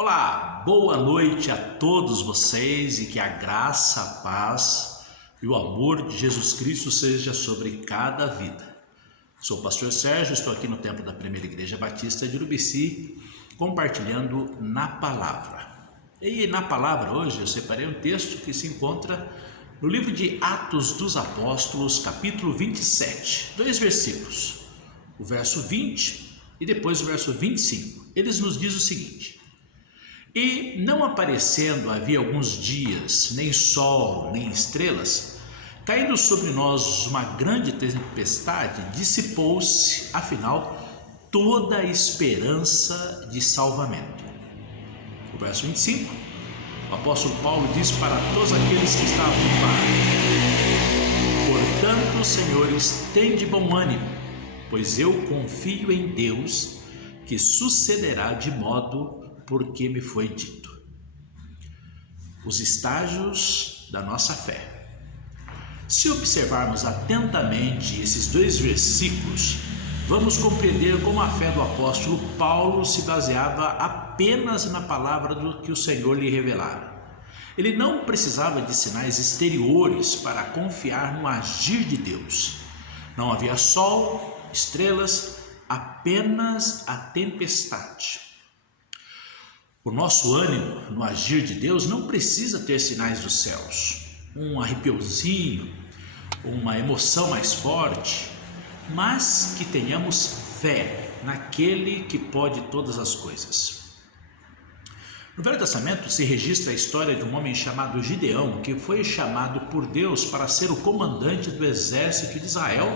Olá, boa noite a todos vocês e que a graça, a paz e o amor de Jesus Cristo seja sobre cada vida. Sou o pastor Sérgio, estou aqui no templo da Primeira Igreja Batista de Urubici, compartilhando na palavra. E na palavra hoje eu separei um texto que se encontra no livro de Atos dos Apóstolos, capítulo 27, dois versículos, o verso 20 e depois o verso 25. Eles nos diz o seguinte: E não aparecendo havia alguns dias, nem sol, nem estrelas, caindo sobre nós uma grande tempestade, dissipou-se, afinal, toda a esperança de salvamento. O verso 25, o apóstolo Paulo diz para todos aqueles que estavam no barco: Portanto, senhores, tende bom ânimo, pois eu confio em Deus, que sucederá de modo porque me foi dito. Os estágios da nossa fé. Se observarmos atentamente esses dois versículos, vamos compreender como a fé do apóstolo Paulo se baseava apenas na palavra do que o Senhor lhe revelara. Ele não precisava de sinais exteriores para confiar no agir de Deus. Não havia sol, estrelas, apenas a tempestade. O nosso ânimo no agir de Deus não precisa ter sinais dos céus, um arrepiozinho, uma emoção mais forte, mas que tenhamos fé naquele que pode todas as coisas. No Velho Testamento se registra a história de um homem chamado Gideão, que foi chamado por Deus para ser o comandante do exército de Israel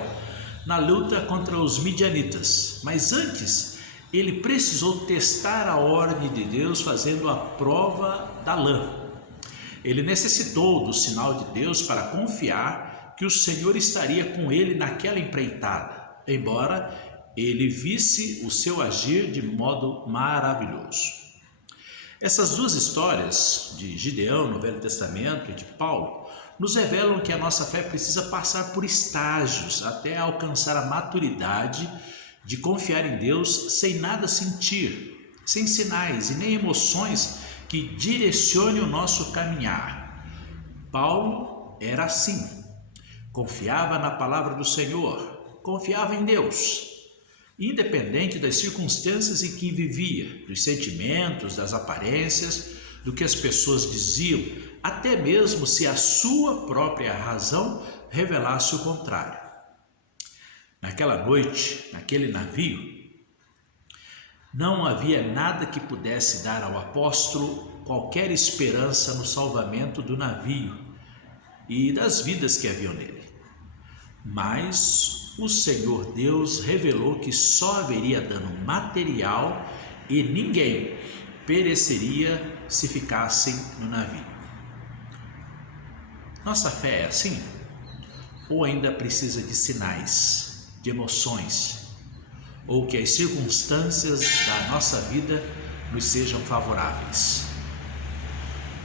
na luta contra os midianitas, mas antes ele precisou testar a ordem de Deus fazendo a prova da lã. Ele necessitou do sinal de Deus para confiar que o Senhor estaria com ele naquela empreitada, embora ele visse o seu agir de modo maravilhoso. Essas duas histórias de Gideão no Velho Testamento e de Paulo nos revelam que a nossa fé precisa passar por estágios até alcançar a maturidade de confiar em Deus sem nada sentir, sem sinais e nem emoções que direcionem o nosso caminhar. Paulo era assim, confiava na palavra do Senhor, confiava em Deus, independente das circunstâncias em que vivia, dos sentimentos, das aparências, do que as pessoas diziam, até mesmo se a sua própria razão revelasse o contrário. Naquela noite, naquele navio, não havia nada que pudesse dar ao apóstolo qualquer esperança no salvamento do navio e das vidas que haviam nele. Mas o Senhor Deus revelou que só haveria dano material e ninguém pereceria se ficassem no navio. Nossa fé é assim? Ou ainda precisa de sinais, de emoções, ou que as circunstâncias da nossa vida nos sejam favoráveis?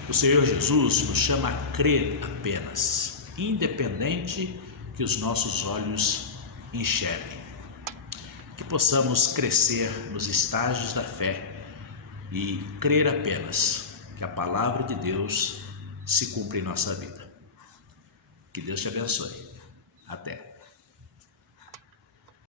O Senhor Jesus nos chama a crer apenas, independente que os nossos olhos enxerguem. Que possamos crescer nos estágios da fé e crer apenas que a palavra de Deus se cumpre em nossa vida. Que Deus te abençoe. Até.